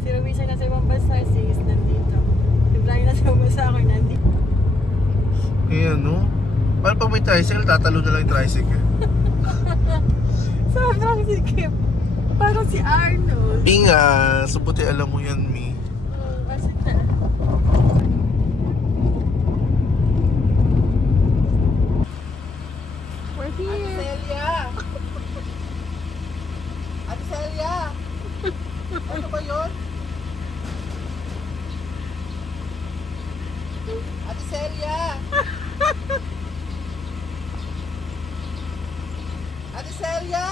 Si Ruisa nasa ibang bansa, si Is nandito. Si Brian nasa ibang bansa, ako nandito. Ayan, no? Paano pag may tricycle, tatalo na lang yung tricycle? Sobrang sikip. Parang si Arnold. Inga, subuti alam mo yan, Mi. Asin na. We're here. Ate Celia! Ano ba yun? Ate Celia! Ate Celia!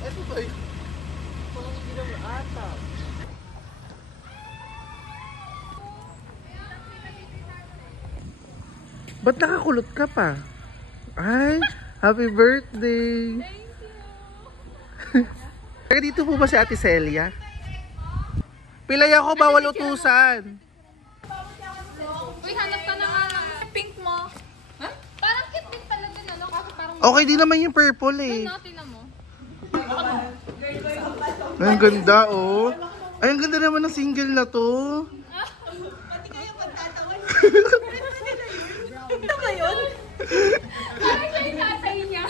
Ito ba yun? Parang hindi naman ata. Ba't nakakulot ka pa? Ay, happy birthday! Thank you! Taga dito po ba si Ate Celia? Pilay ako, bawal utusan! Uy, hanap ka na nga ng pink mo. Ha? Parang cute din pala din, ano? Kasi parang... Okay, di naman yung purple eh. Ano, tingnan mo. Ay, ang ganda oh. Ay, ang ganda naman ng single na to. Pati kayo pagtatawan. Ito ba yun? Parang siya yung tatay niya.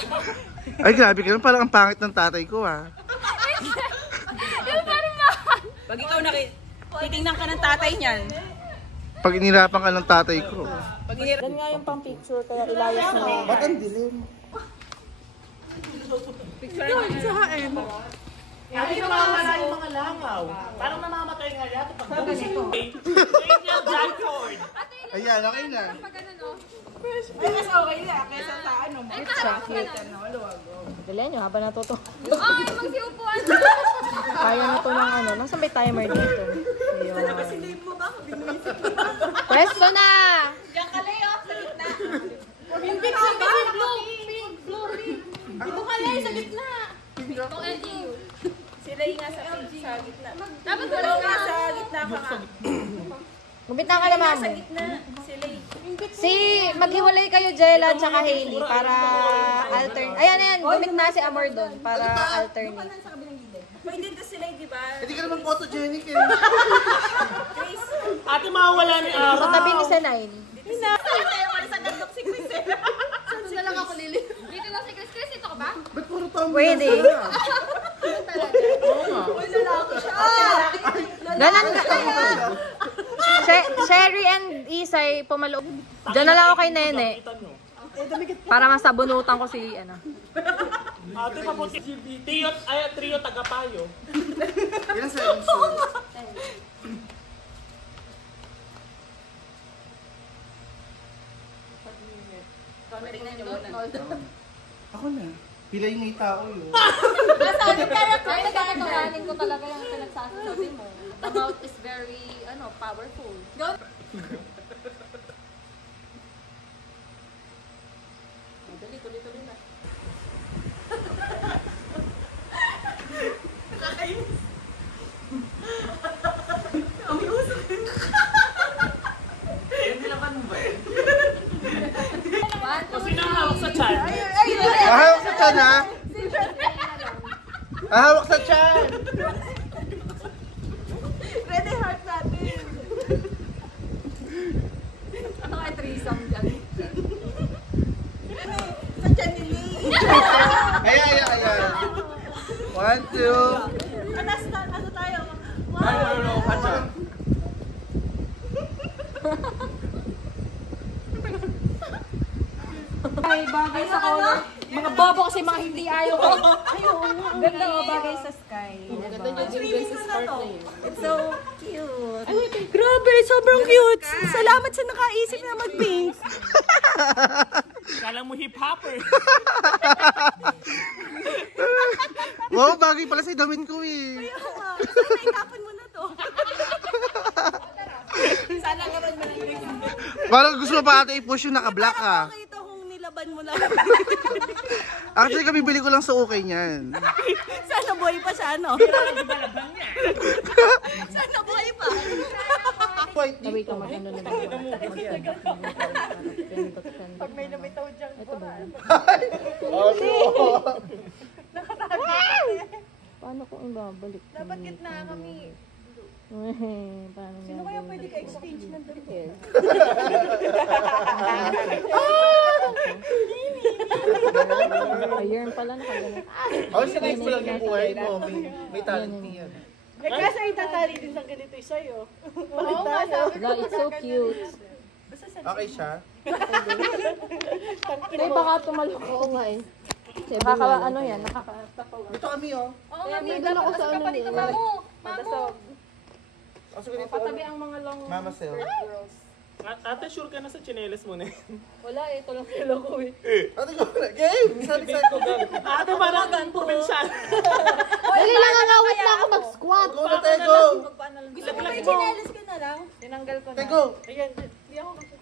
Ay, grabe ka naman. Parang ang pangit ng tatay ko ah. Yung parang mahal. Pag ikaw titingnan ka ng tatay niyan. Pag inirapan ka ng tatay ko. Dan nga yung pang picture, kaya ilayas mo. Ba't ang dilim? Yun, sa HM. Hindi nawawala yung mga langaw. Parang namamatay nga yata pag ganito. Angel Blackford. Ayan, okay na. Pag ano, no? Ay, mas okay na. Kesa sa ano, Ay, sa parang cute, ano, luwago. Dali nyo, habang natuto. Ay, magsiupuan. Kaya na to ng ano. Nasaan ba yung timer dito? Ayun. Silip mo ba? Binisip mo. Pwesto na! Diyan ka layo, sa gitna. Pink blue. Pink blue. Dito ka layo, sa gitna. Itong LGU. Sila yung nga sa gitna. Dapat Ikaw wala nga ka. sa gitna ka nga. Mabitang ka na, ma'am. Sa gitna. Sila Si, maghiwalay kayo, Jella, tsaka Hailey, para alternate. Ayan, ayan. Gumit na si Amor doon, para alternate. sa kabilang gilid. Pwede din sila, di ba? Hindi ka naman photogenic eh. Chris. Ate mawawala ni Sa Araw. tabi ni Sanine. Tayo wala sa gandok si Chris eh. Saan lang ako lili? Dito lang si Chris. Chris, ito ka ba? Ba't puro tomboy Pwede. Uy, lalaki siya. Ganan ka. Sherry and Isay, pumaloob. Diyan na lang ako kay Nene. Para masabunutan ko si, ano. Ate papunti. Trio Tagapayo. Ilan sa episode? Ako na. Pila yung may tao yun. Ay, nagkakatawanin ko talaga yung pinagsasabi mo. The mouth is very, powerful. Tuloy na. Sino ang hawak sa chan? Ahawak sa tiyan ha? Ahawak sa tiyan! Ready heart natin. Ano kay threesome dyan? Sa tiyan ni Lee. Ayan. 1, 2. Ano tayo? Ano ka dyan? Ay, bagay sa color. Mga bobo kasi mga hindi ayaw ko. Ganda mo, bagay sa sky. Swimming ko na to. It's so cute. Grabe, sobrang cute. Salamat sa nakaisip na mag-pink. Kala mo hip-hopper. Wow, bagay pala sa damit ko eh. Sana itapon mo na to. Sana ka rin malamig. Parang gusto mo pa ate i-push yung naka-black ah. Nakita kung nilaban mo na. Actually, kabibili ko lang sa okay niyan. Sana buhay pa siya, ano? Sana buhay pa. White Wait lang, maganda na. Pag may lumitaw dyan. Ito ba? Ayun pala, nakagalit. Oh, sinay ko lang yung buhay mo. May talent yan. Kasi itatali din sa ganito sa'yo. Oo nga, sabi ko. It's so cute. Okay siya? Hindi, baka tumalok. Oo nga eh. Nakaka, ano yan, nakakatapaw. Ito kami, oh. Oo nga, may dala ko sa ano dito. Mamu! Patabi ang mga long Mama Sel. girls. Ate, sure ka na sa chinelas mo na yun? Wala eh, ito lang sila ko eh. Ate ko na. Game! Sabi ko. Ate, parang provincial. Dali lang ang awit na ako mag-squat. Go na, Tego! Gusto ko may chinelas ko na lang. Tinanggal ko na. Tego! Ayan, hindi ako kasi.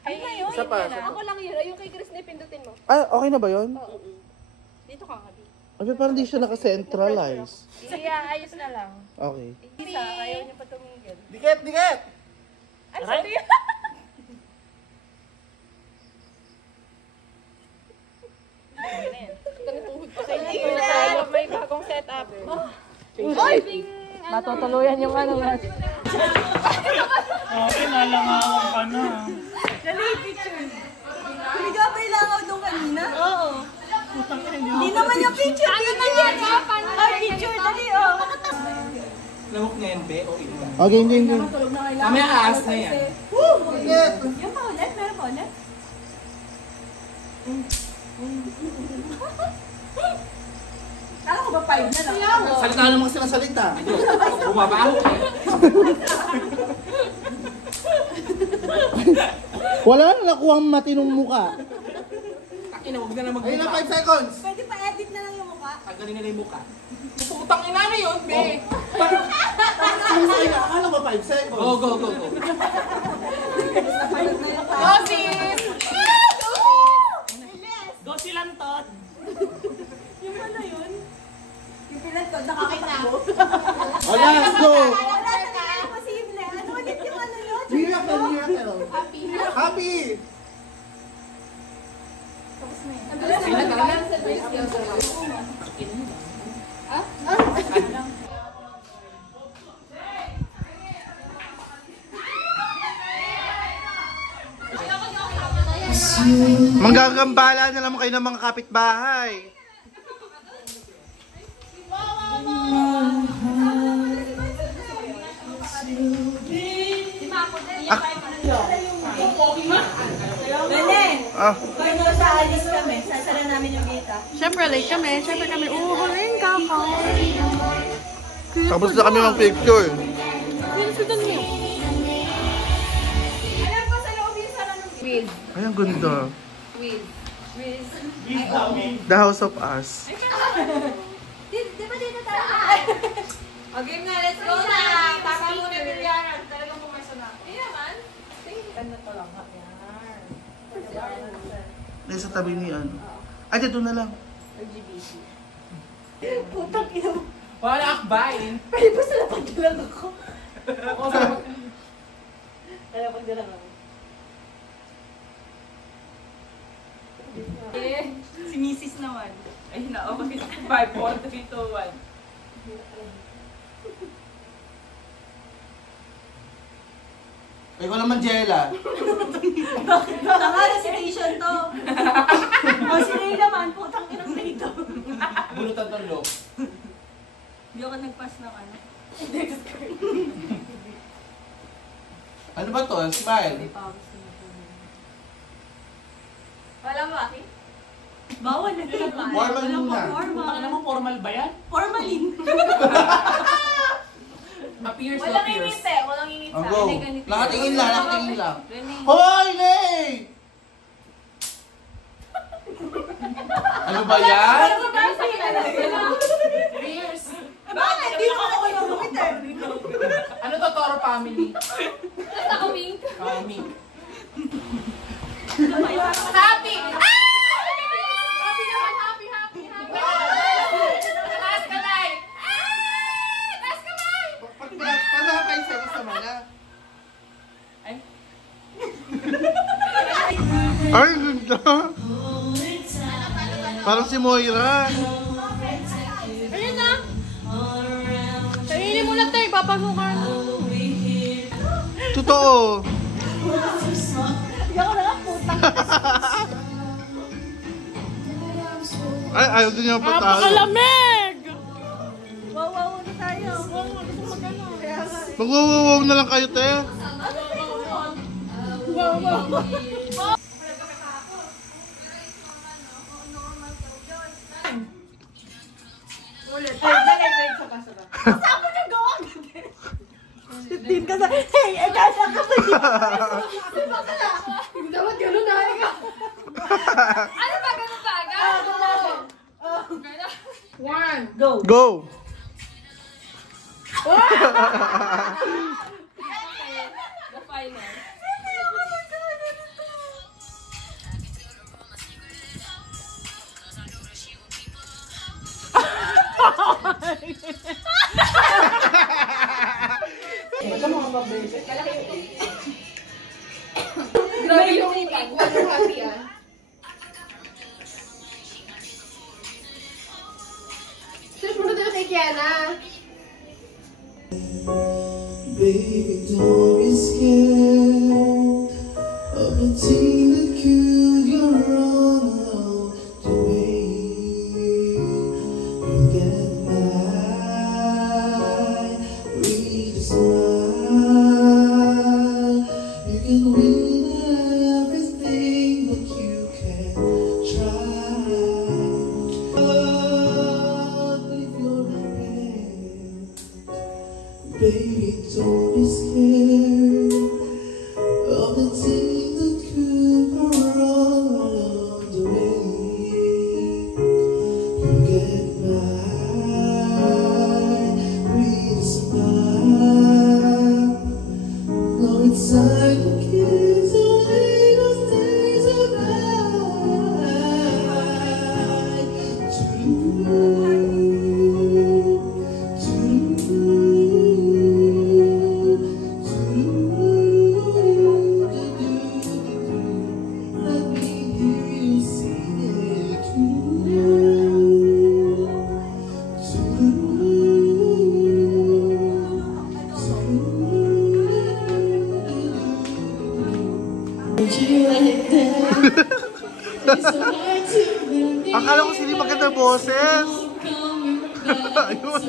Ay, ngayon. Isa pa. Ako lang yun. Yung kay Chris na pindutin mo. Ah, okay na ba yun? Dito ka nga. Ay, parang di siya naka-centralize. Ayos na lang. Okay. Isa, ayaw niya pa tumigil. Dikit! Dikit! Ay, sorry. May bagong setup. Ay! Matutuluyan yung ano nga. Okay, nalangawan ka na. Hindi ka ba ilangaw doon kanina? Oo. Hindi naman yung picture. Ano naman yan? Ay, picture. Dali, oh. Lamok na yan, be, o iba? Okay, hindi. Mamaya aas na yan. Dikit! Yung pa ulit? Meron pa ulit? Kala ko ba 5 na lang? Salita naman kasi ng salita. Bumabaho ka. Wala na nakuha ang matinong muka. Ina, huwag na na Ayun na, magbuka. 5 seconds. Pwede pa edit na lang yung mukha. Tanggalin nila yung mukha. Putang ina na yun, be. Akala ba 5 seconds? Go, go, go, go. Go, sis! Go silang tot. Yung ano yun? Yung pinag-to, nakakatakbo. Wala, let's go! Wala talaga imposible. Ano ulit yung ano yun? Miracle, miracle. Happy! Manggagambala na naman kayo ng mga kapitbahay. Belen! Ah, Kung ito sa alis kami, sasara namin yung gate. Siyempre, late kami. Siyempre kami, uuhurin ka pa. tapos na kami ng picture. Sinusundan mo. Alam ko sa loob yung sara ng Will. Ay, ang ganda. Will. The House of Us. Di ba dito tayo? O, game na, let's go na. Tama muna yung bilyaran. Talagang pumerso na. Hindi naman. Nasa tabi ni ano. Ay, dito na lang. Putang ina mo. Wala akbain. Pwede ba sila pagdalang ako? Kaya pagdalang ako. Si Mrs. naman. Ayun na, okay. 5, 4, 3, 2, 1. Ay, ko naman, Jella. Tanga na si Ration to. O si Ray naman, putang inang dito. Bulutan ng loob. Hindi ako nag-pass ng ano. Ano ba to? Smile. Wala mo, Aki? Bawal na dito. Formal muna. Putang ina mo, formal ba yan? Formalin. Appears to Walang appears. ingit eh. Walang ingit Ang sa go. akin. Nakatingin lang, nakatingin lang. Rene. Hoy, Lay! Ano ba yan? Appears. Bakit? Di naman ako yung lumit eh. Ano to, Toro family? Basta ako, Wink. Kami. Happy! Ah! Happy naman, happy, happy, happy. Taas kamay! Ah! Taas kamay! Pag nakakain sa kasama na. Ay, ganda. Parang si Moira. Ayun na. Sarili mo lang tayo, papasukan. Totoo. Hindi ako na lang putang. Ay, ayaw din niya patalo. Napakalamig! Wow na tayo. Mag-wow na lang kayo, te. Din ka sa... Hey, kasha ka sa dito. Dapat gano'n na ka. Ano ba ganun ba? One. Go. Go! The final. Grabe yung equal yung happy ah. Sir, muna tayo kay Kiana. Baby, don't be scared of the thing that could go wrong along the way. You get by with a smile. You can win everything, but you can try. If you're afraid, baby, don't be scared of the things that could go wrong along the way. You get by with a smile. No, it's time to kiss only those days of Let me hear you sing it Akala ko sila maganda boses. Ayun.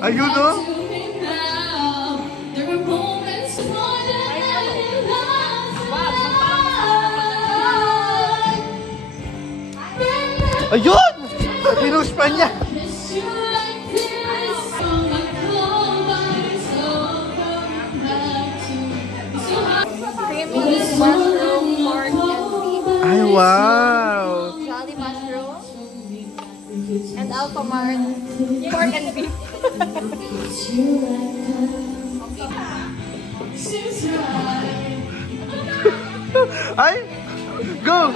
Ayun, no? Ayun! Pinush pa niya. Creamy mushroom, pork, and beef. Ay, wow! Jolly mushroom. And Alphamart, pork and beef. Ay! Go!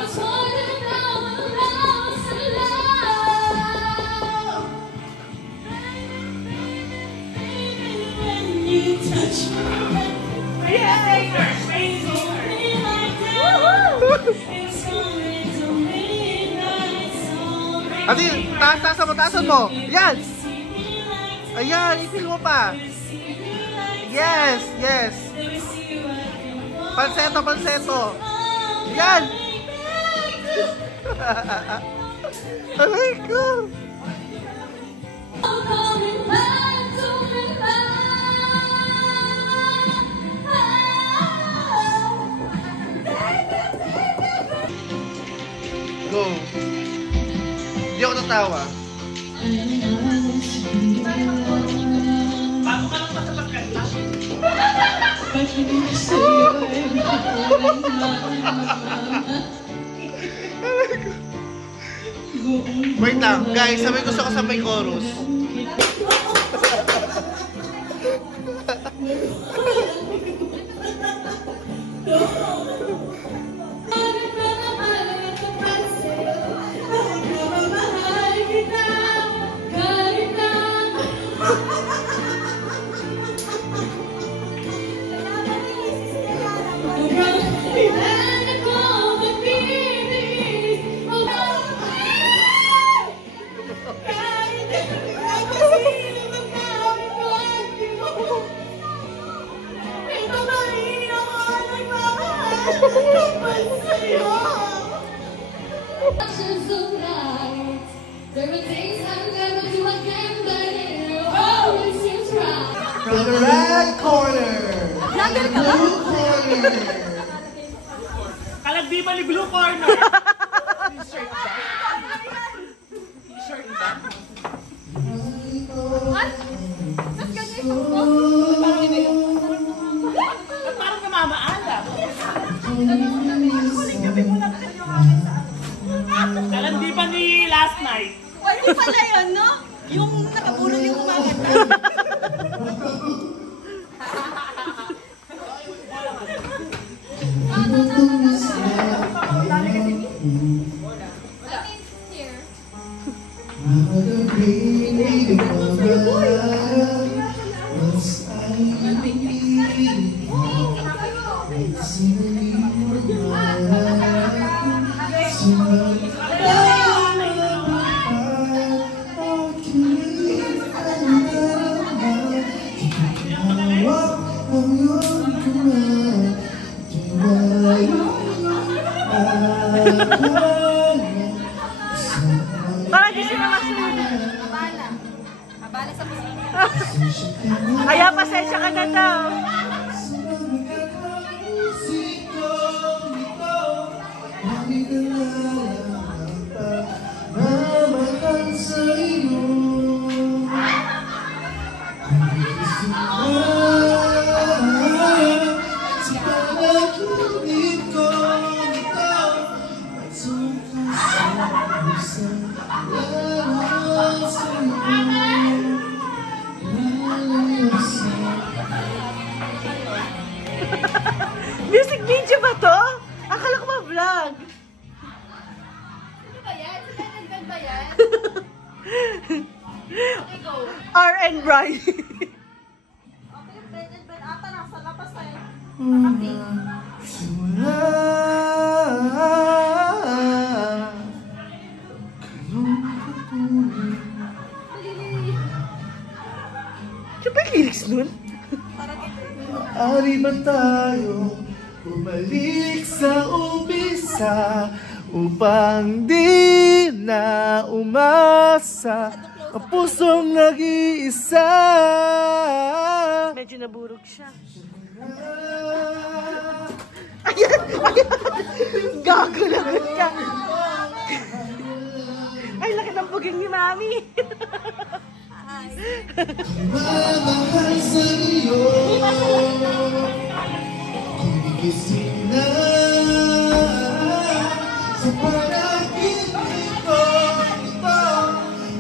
Ate, taasan mo. Yan! Ayan, ipil mo pa. Yes, yes. Panseto. Yan! Aray ko! Go! Hindi ako natawa. Bago ka lang pa sa pagkanta. Wait lang, guys, sabay gusto ko sabay chorus. From the red corner. Vlogger ka ba? Blue corner. Kalagdi ba ni Blue Corner? T-shirt ba? T-shirt ba? Ba't parang namamaala? Kalagdi ba ni last night? Hindi pala yun, no? Yung nakabulol yung kumakanta. Para di sila masunod. Abala sa kusina. Kaya pasensya ka na daw. Music video ba to? Akala ko ba vlog? Ano ba yan? Sila nagdag ba yan? Okay, go. R&B. Okay, Ben and Ben. Ata, nasa lapas tayo. Nakaping. Siya ba yung lyrics nun? Ari ba tayo bumalik sa umpisa upang di na umasa ang pusong nag-iisa? Medyo naburog siya. Gago lagot ka. Ay, laki ng buging ni Mami. Mamahal sa iyo gumigising na sa panaginip ko ito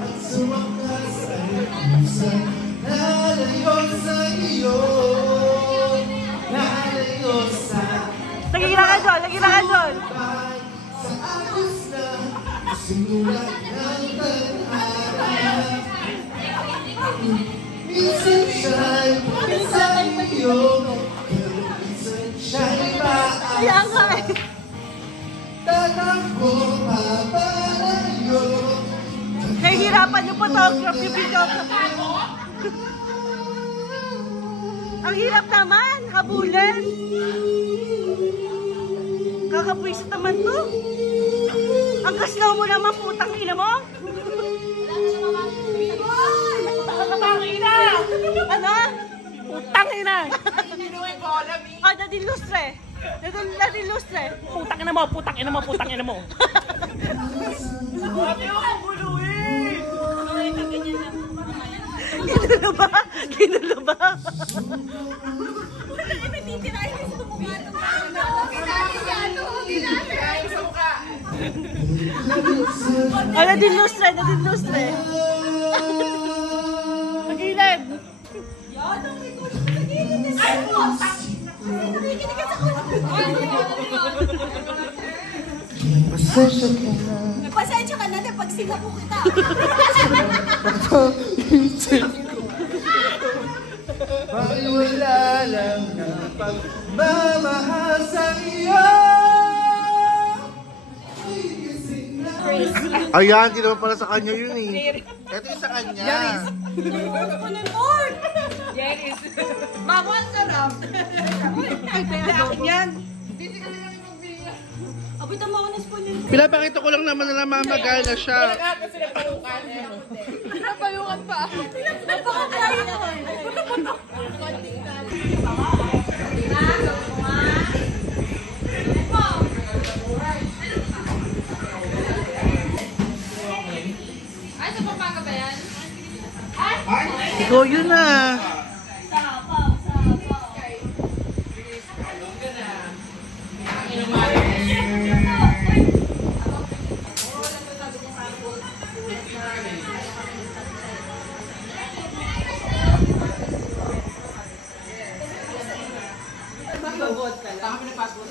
at sa wakas ay kusang nalayo sa iyo, nalayo sa Nagigilan ka doon, nagigilan ka doon. sa agos na sinulat ng tadhana. Minsan siya'y sa iyo, pero minsan siya'y Kaya nga eh. tatakbo papalayo. Nahihirapan yung photography, videography. Ang hirap naman, habulin. Kakapwisit naman to. Ang kaslaw mo naman, putang ina mo. Putang ina! Ano? Putang ina! Ah, nadilustre. Nadilustre. Putang ina mo, putang ina mo, putang ina mo. Sabi mo kung guluhin! Ginulo ba? Ginulo ba? Ah, nadilustre, nadilustre. Pagilid. Pasensya ka na. Pasensya ka na din pag sinapo kita. Maiwala lang na pagmamahal sa iyo. Ayan, di naman pala sa kanya yun eh. Ito yung sa kanya. Mama, ang sarap. Ay, kaya akin yan. Abitan mo ako ng spoon yun. Pinapakita ko lang naman na namamagal na siya. Kasi napayukan eh. Napayukan pa ako. Napakakaya naman.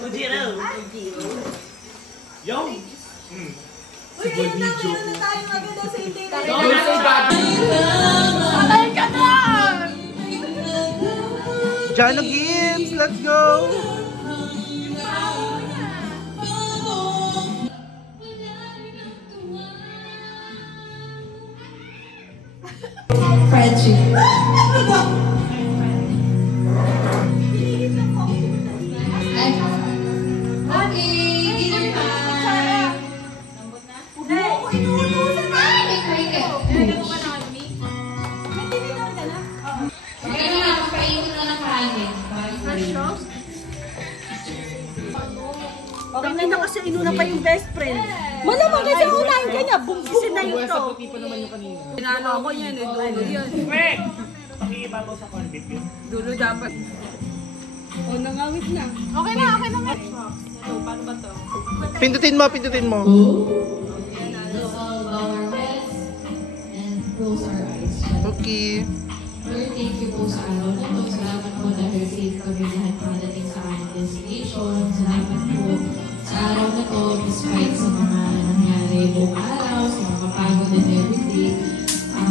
Ujiro. Yo. Uy, ayun na, meron na tayong maganda sa hindi na. Patay ka na! Jano Gibbs, let's go! Friendship. Okay na kasi inuna pa yung best friend. Malamang kasi unahin ka niya. Bumbusin na yun to. Pinano ako yan eh. Dulo yan. Wait! Pakiibabaw sa corn beef yun. Dulo dapat. O, nangawit na. Okay na, okay na. Paano ba to? Pindutin mo, pindutin mo. Let's all bow our heads and close our eyes. Okay. Lord, thank you po sa araw na ito. Salamat po dahil safe kami lahat pagdating sa aming destination. Salamat po sa araw na ito, despite sa mga nangyari buong araw, sa mga kapagod and everything.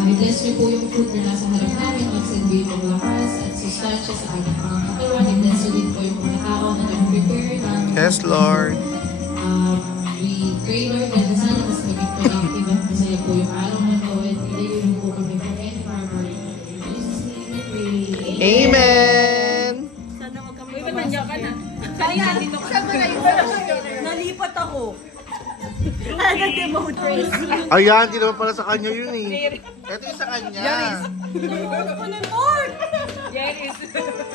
I-bless niyo po yung food na nasa harap namin, mag-sendway ng lakas at sustansya sa aming pangkatawan. I-bless niyo din po yung mga tao na nag-prepare ng Yes, Lord. we pray, Lord, na sana mas maging productive at masaya po yung araw na ito at ilayo po kami from any farmer. In Jesus' name we pray. Amen! Sana wag kami Uy, ba't nandiyan ka na? Sana dito ka. Nalipat ako. Nag-demote race. Ayan, di naman pala sa kanya yun eh. Ito yung sa kanya. Ano po na Lord? Yaris.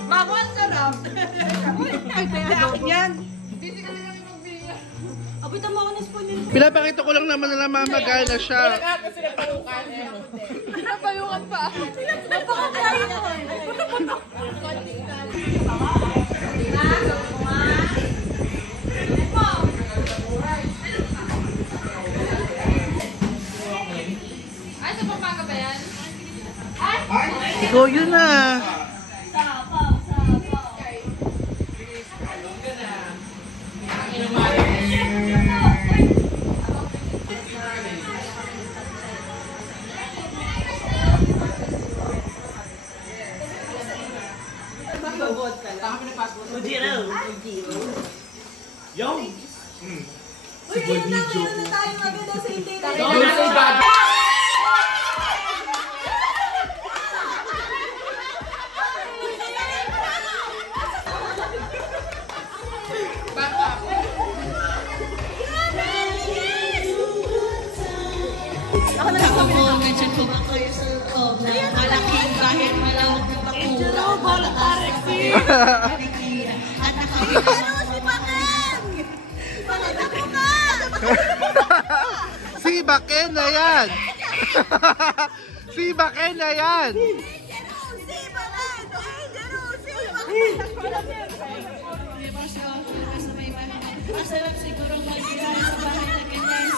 Mamo, ang sarap. Ay, kaya akin yan. Busy ka na kami magbila. Abitan mo ako ng spoon yun. Pinapakita ko lang naman na namamagana siya. Kasi napayukan. Napayukan pa ako. Napakakain ako. Ay, sa Pampanga ba yan? Ikaw yun ah. Ujiro. Yo. Uy, ayun na, meron na tayong maganda sa hindi na. Ako po, nandiyan po ba kayo sa loob ng malaking bahay, malawak na bakura, at nakakita. Si Baken na yan! Si Baken na yan! Masarap siguro mag-iwan sa bahay na ganyan.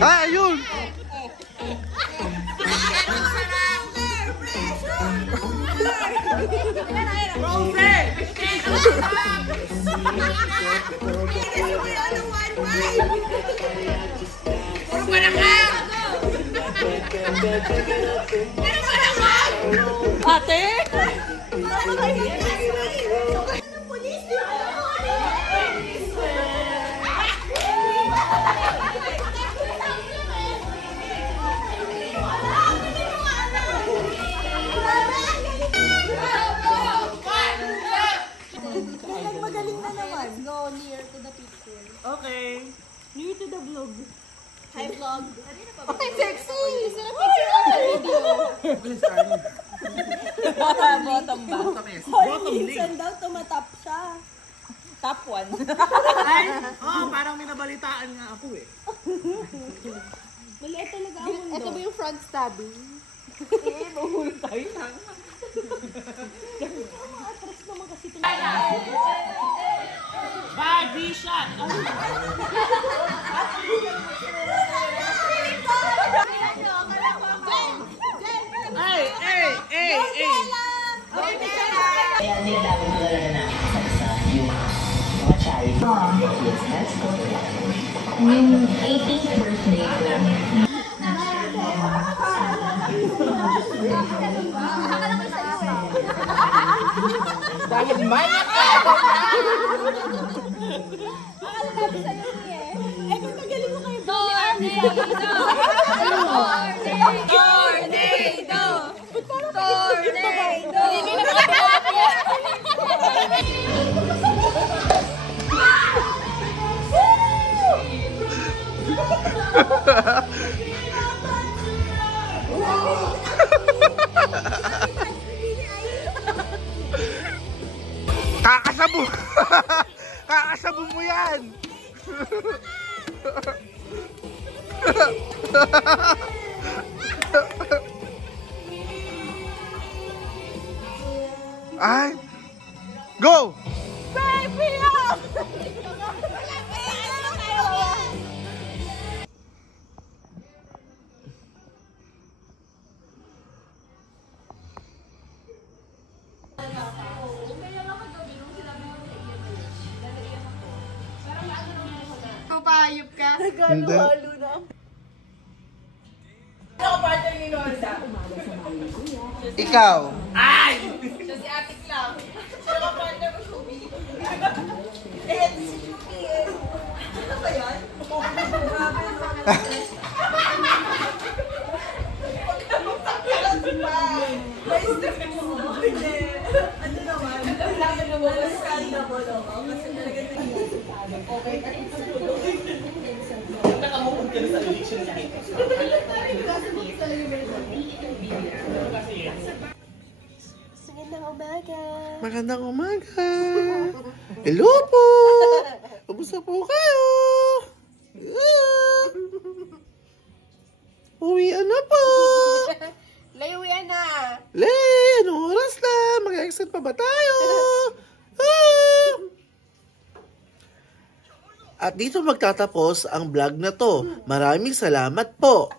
Ah, ayun! Ate! Okay. New to the vlog. Hi, vlog. Ay, sexy! Sila picture sa video. Bottom ba? Bottom link. Minsan daw tumatap siya. Top 1. Ay, parang may nabalitaan nga ako eh. Maliit talaga ang mundo. Ito ba yung front stabbing? Mahulog tayo lang. Atras naman kasi ito. Body shot! Hey! Kaya nilalapit mo talaga na sa yung mga child. Yes, that's correct. Yung 18th birthday ko. Dahil manyak ka! Eh, kung magaling mo kayo. Kakasabu! Kakasabu mo yan! Ay! Go! Papayop ka. Hindi. Ikaw. Siya si Atik lang. Sino ka partner mo, Shubi? Eh, si Shubi eh. Ano ba yan? Grabe ano naman? Kailangan mo ba? Scandable ako. Kasi talaga okay. Nakamukod ka na sa election niya. Magandang umaga. Magandang umaga. Hello po. Kumusta po kayo? Uwian na po. Layuyan na. Anong oras na? Mag-exit pa ba tayo? At dito magtatapos ang vlog na to. Maraming salamat po.